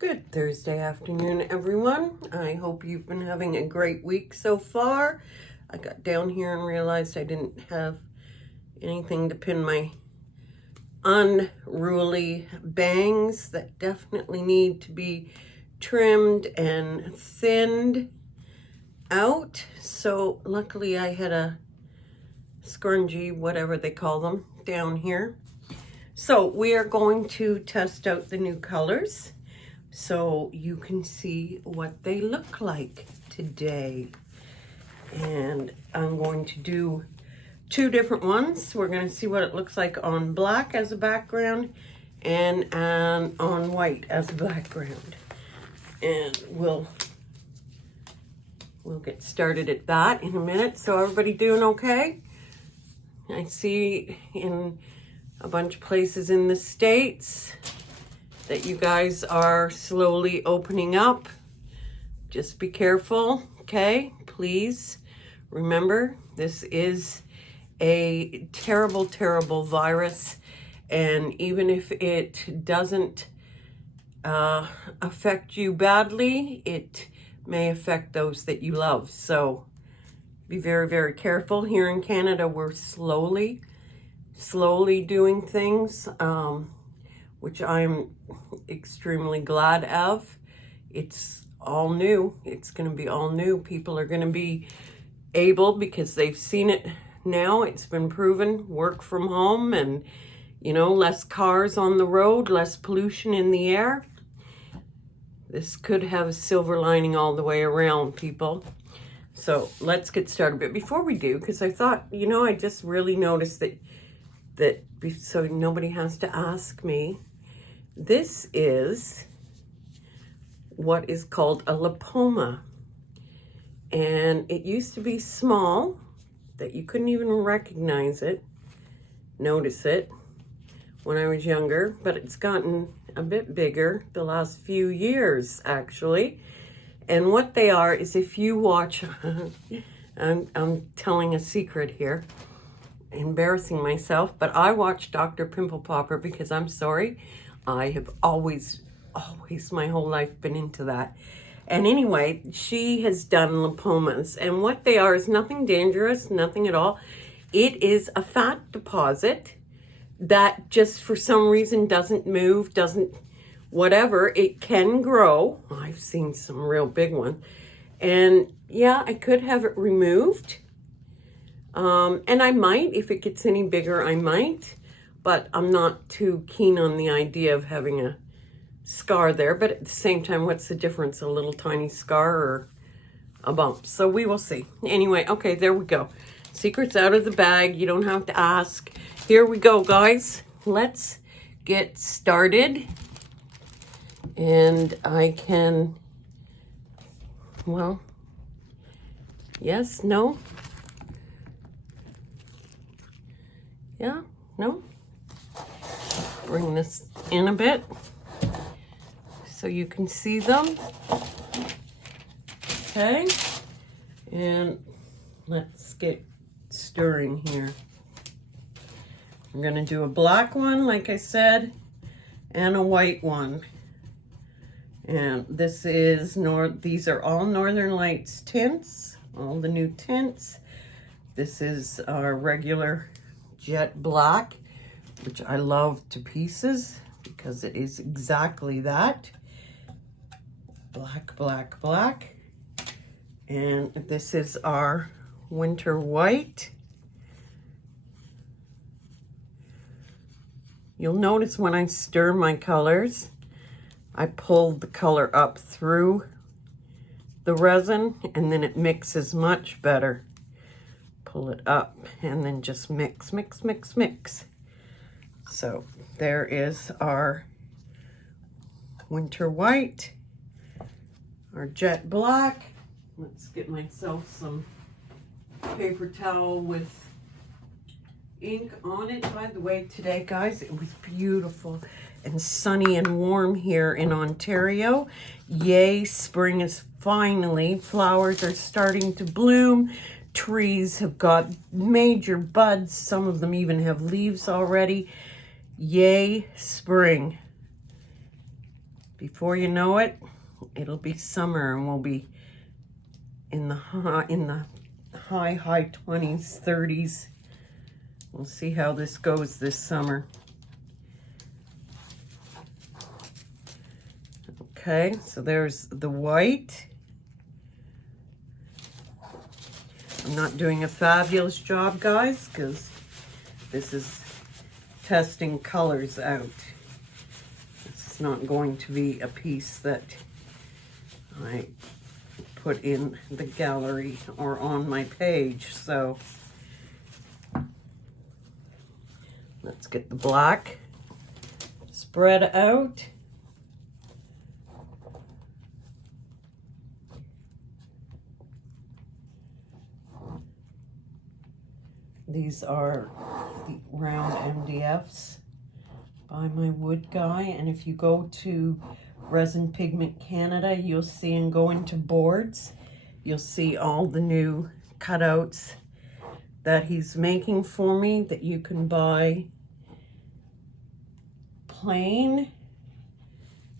Good Thursday afternoon, everyone. I hope you've been having a great week so far. I got down here and realized I didn't have anything to pin my unruly bangs that definitely need to be trimmed and thinned out. So luckily I had a scrunchie, whatever they call them, down here. So we are going to test out the new colors so you can see what they look like today. And I'm going to do two different ones. We're going to see what it looks like on black as a background and on white as a background. And we'll get started at that in a minute. So everybody doing okay? I see in a bunch of places in the States that you guys are slowly opening up. Just be careful, okay? Please remember, this is a terrible, terrible virus. And even if it doesn't affect you badly, it may affect those that you love. So be very, very careful. Here in Canada, we're slowly doing things, which I'm extremely glad of. It's all new. It's going to be all new. People are going to be able, because they've seen it now, it's been proven, work from home and, you know, less cars on the road, less pollution in the air. This could have a silver lining all the way around, people. So let's get started. But before we do, because I thought, you know, I just really noticed that so nobody has to ask me, this is what is called a lipoma. And it used to be small, that you couldn't even recognize it, notice it, when I was younger, but it's gotten a bit bigger the last few years, actually. And what they are is, if you watch, I'm telling a secret here, embarrassing myself, but I watch Dr. Pimple Popper because I'm sorry, I have always my whole life been into that. And anyway, she has done lipomas, and what they are is nothing dangerous, nothing at all. It is a fat deposit that just for some reason doesn't move, whatever. It can grow. I've seen some real big ones. And yeah, I could have it removed. And I might, if it gets any bigger, I might, but I'm not too keen on the idea of having a scar there. But at the same time, what's the difference? A little tiny scar or a bump? So we will see. Anyway, okay, there we go. Secrets out of the bag. You don't have to ask. Here we go, guys. Let's get started. And I can, well, yes, no. Yeah, no. Bring this in a bit so you can see them. Okay. And let's get stirring here. I'm going to do a black one, like I said, and a white one. And this is, these are all Northern Lights tints, all the new tints. This is our regular jet black, which I love to pieces because it is exactly that. Black, black, black. And this is our winter white. You'll notice when I stir my colors, I pull the color up through the resin, and then it mixes much better. Pull it up and then just mix, mix, mix, mix. So there is our winter white, our jet black. Let's get myself some paper towel with ink on it. By the way, today, guys, it was beautiful and sunny and warm here in Ontario. Yay, spring is finally, flowers are starting to bloom. Trees have got major buds. Some of them even have leaves already. Yay, spring. Before you know it, it'll be summer and we'll be in the high 20s, 30s. We'll see how this goes this summer. Okay, so there's the white. I'm not doing a fabulous job, guys, because this is testing colors out. It's not going to be a piece that I put in the gallery or on my page. So let's get the black spread out. These are the round MDFs by my wood guy, and if you go to Resin Pigment Canada, you'll see, and go into boards, you'll see all the new cutouts that he's making for me that you can buy plain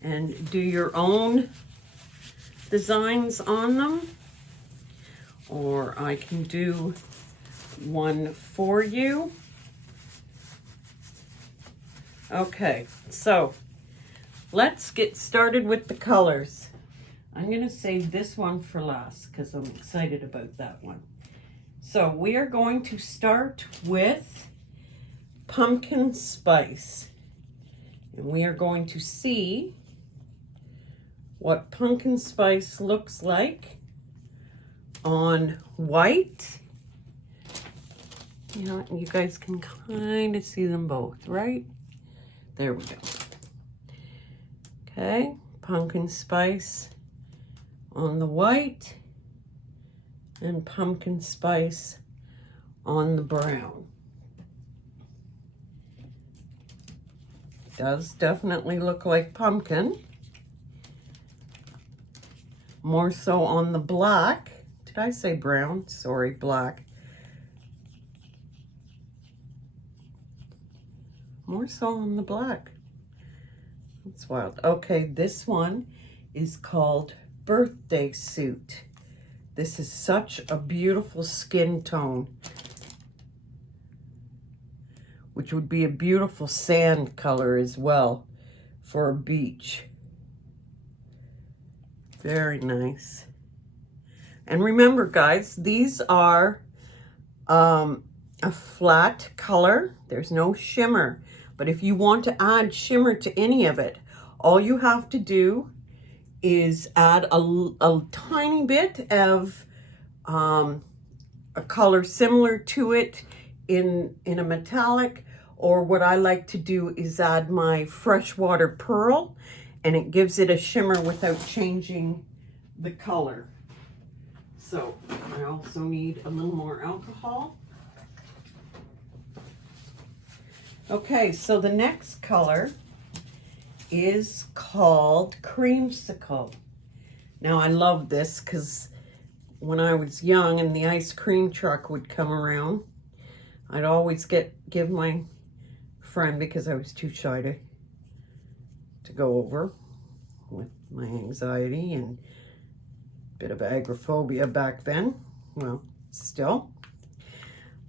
and do your own designs on them, or I can do one for you. Okay, so let's get started with the colors. I'm going to save this one for last because I'm excited about that one. So we are going to start with pumpkin spice, and we are going to see what pumpkin spice looks like on white. You know, you guys can kind of see them both, right? There we go. Okay, pumpkin spice on the white and pumpkin spice on the brown. Does definitely look like pumpkin. More so on the black. Did I say brown? Sorry, black. More so on the black. That's wild. Okay, this one is called Birthday Suit. This is such a beautiful skin tone, which would be a beautiful sand color as well for a beach. Very nice. And remember, guys, these are a flat color. There's no shimmer. But if you want to add shimmer to any of it, all you have to do is add a tiny bit of a color similar to it in a metallic, or what I like to do is add my freshwater pearl, and it gives it a shimmer without changing the color. So I also need a little more alcohol. Okay, so the next color is called Creamsicle. Now I love this because when I was young and the ice cream truck would come around, I'd always give my friend, because I was too shy to go over with my anxiety and a bit of agoraphobia back then. Well, still.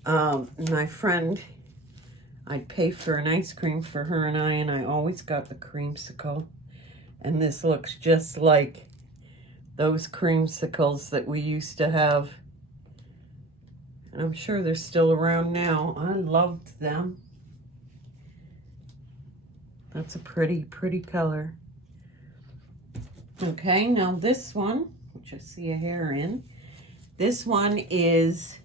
My friend, I'd pay for an ice cream for her and I always got the Creamsicle. And this looks just like those creamsicles that we used to have. And I'm sure they're still around now. I loved them. That's a pretty, pretty color. Okay, now this one, which I see a hair in, this one is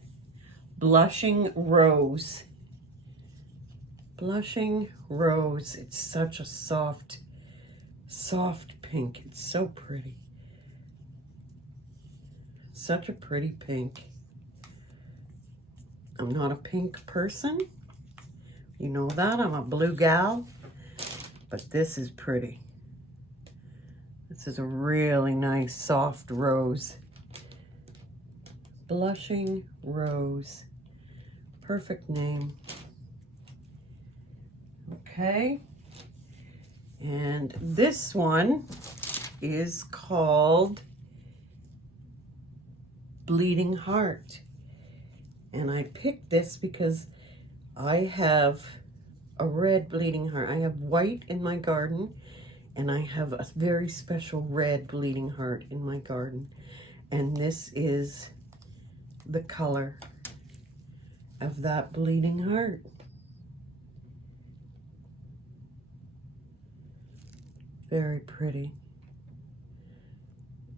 Blushing Rose. Blushing Rose. It's such a soft, soft pink. It's so pretty. Such a pretty pink. I'm not a pink person. You know that. I'm a blue gal. But this is pretty. This is a really nice, soft rose. Blushing Rose. Perfect name. Okay. And this one is called Bleeding Heart. And I picked this because I have a red bleeding heart. I have white in my garden, and I have a very special red bleeding heart in my garden. And this is the color of that bleeding heart. Very pretty.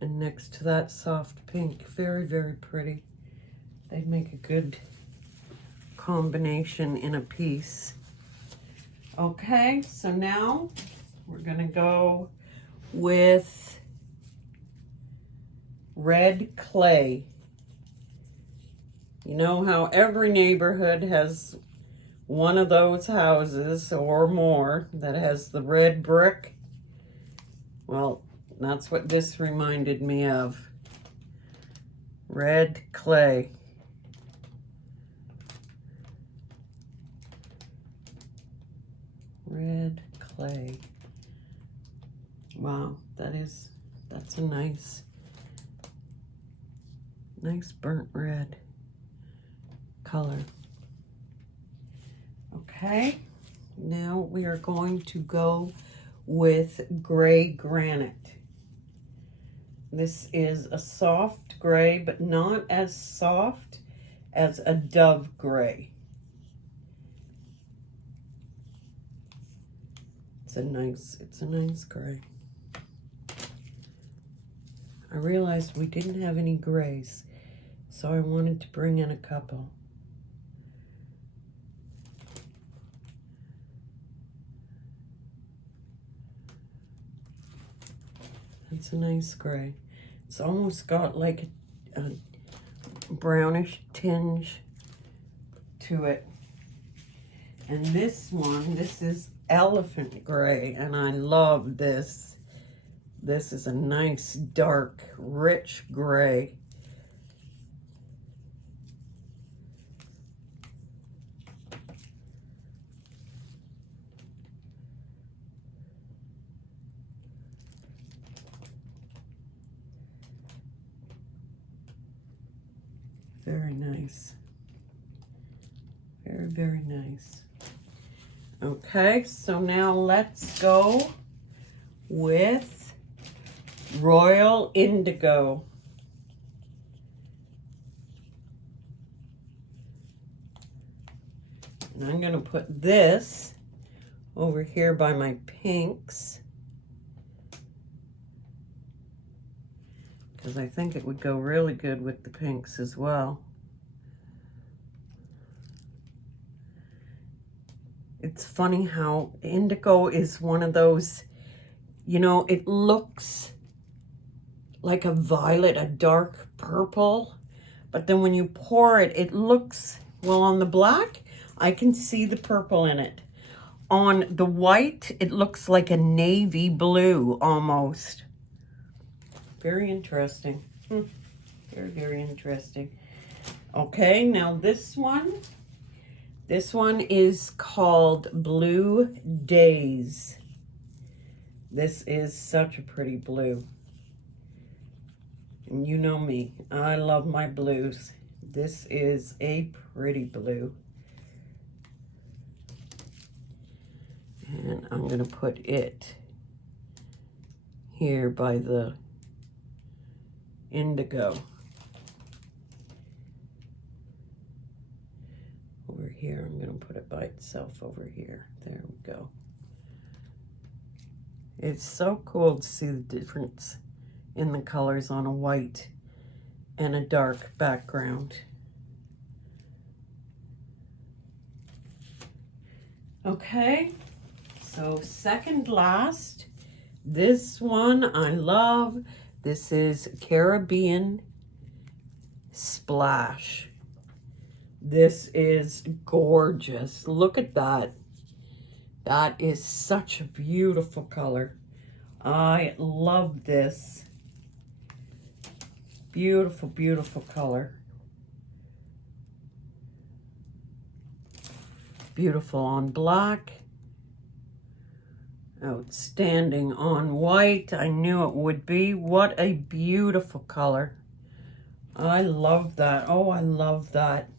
And next to that soft pink, very, very pretty. They'd make a good combination in a piece. Okay, so now we're gonna go with red clay. You know how every neighborhood has one of those houses or more that has the red brick? Well, that's what this reminded me of. Red clay. Red clay. Wow, that's a nice burnt red color. Okay, now we are going to go with gray granite. This is a soft gray, but not as soft as a dove gray. It's a nice gray. I realized we didn't have any grays, so I wanted to bring in a couple. It's a nice gray. It's almost got like a brownish tinge to it. And this one, this is elephant gray, and I love this. This is a nice, dark, rich gray. Very nice. Very, very nice. Okay, so now let's go with Royal Indigo. And I'm going to put this over here by my pinks, because I think it would go really good with the pinks as well. It's funny how indigo is one of those, you know, it looks like a violet, a dark purple, but then when you pour it, it looks, well, on the black, I can see the purple in it. On the white, it looks like a navy blue almost. Very interesting. Very, very interesting. Okay, now this one is called Blue Days. This is such a pretty blue. And you know me, I love my blues. This is a pretty blue. And I'm going to put it here by the indigo. Over here, I'm going to put it by itself over here. There we go. It's so cool to see the difference in the colors on a white and a dark background. Okay, so second last, this one I love. This is Caribbean Splash. This is gorgeous. Look at that. That is such a beautiful color. I love this. Beautiful, beautiful color. Beautiful on black. Outstanding on white. I knew it would be. What a beautiful color. I love that. Oh, I love that.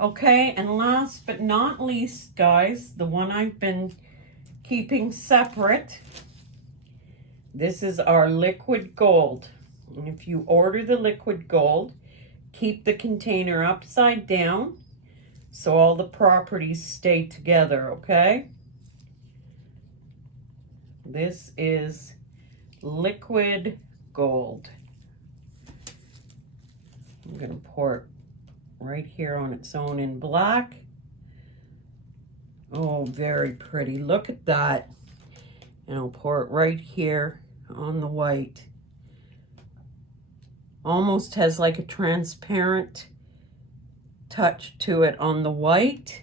Okay, and last but not least, guys, the one I've been keeping separate. This is our liquid gold. And if you order the liquid gold, keep the container upside down so all the properties stay together, okay? This is liquid gold. I'm going to pour it right here on its own in black. Oh, very pretty. Look at that. And I'll pour it right here on the white. Almost has like a transparent touch to it on the white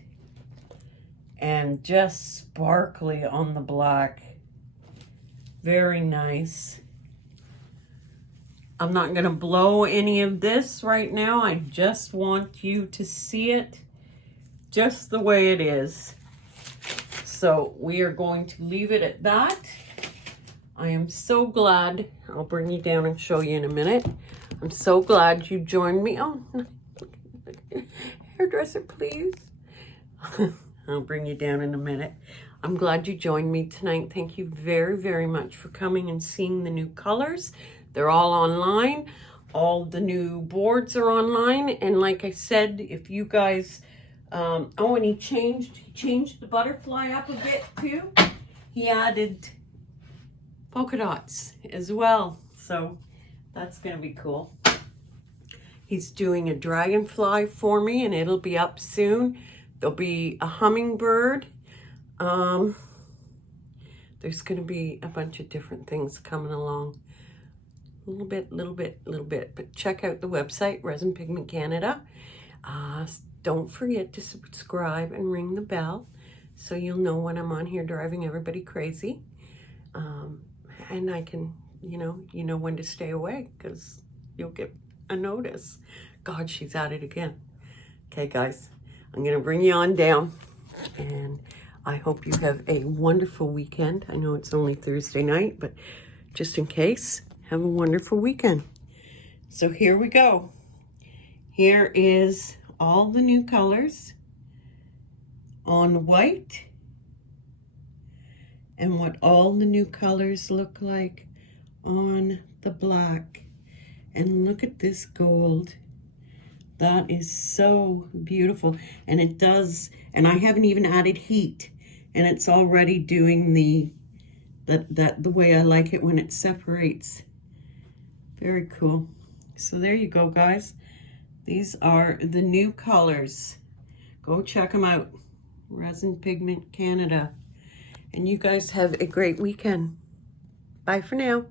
and just sparkly on the black. Very nice. I'm not going to blow any of this right now. I just want you to see it just the way it is. So we are going to leave it at that. I am so glad. I'll bring you down and show you in a minute. I'm so glad you joined me. Oh, hairdresser, please. I'll bring you down in a minute. I'm glad you joined me tonight. Thank you very, very much for coming and seeing the new colors. They're all online. All the new boards are online. And like I said, if you guys, oh, and he changed the butterfly up a bit too. He added polka dots as well. So that's going to be cool. He's doing a dragonfly for me and it'll be up soon. There'll be a hummingbird. There's going to be a bunch of different things coming along. A little bit. But check out the website, Resin Pigment Canada. Don't forget to subscribe and ring the bell so you'll know when I'm on here driving everybody crazy. And I can, you know when to stay away because you'll get a notice. God, she's at it again. Okay, guys, I'm going to bring you on down. And I hope you have a wonderful weekend. I know it's only Thursday night, but just in case, have a wonderful weekend. So here we go. Here is all the new colors on white and what all the new colors look like on the black. And look at this gold. That is so beautiful. And it does, and I haven't even added heat, and it's already doing the way I like it when it separates. Very cool. So there you go, guys. These are the new colors. Go check them out. Resin Pigment Canada. And you guys have a great weekend. Bye for now.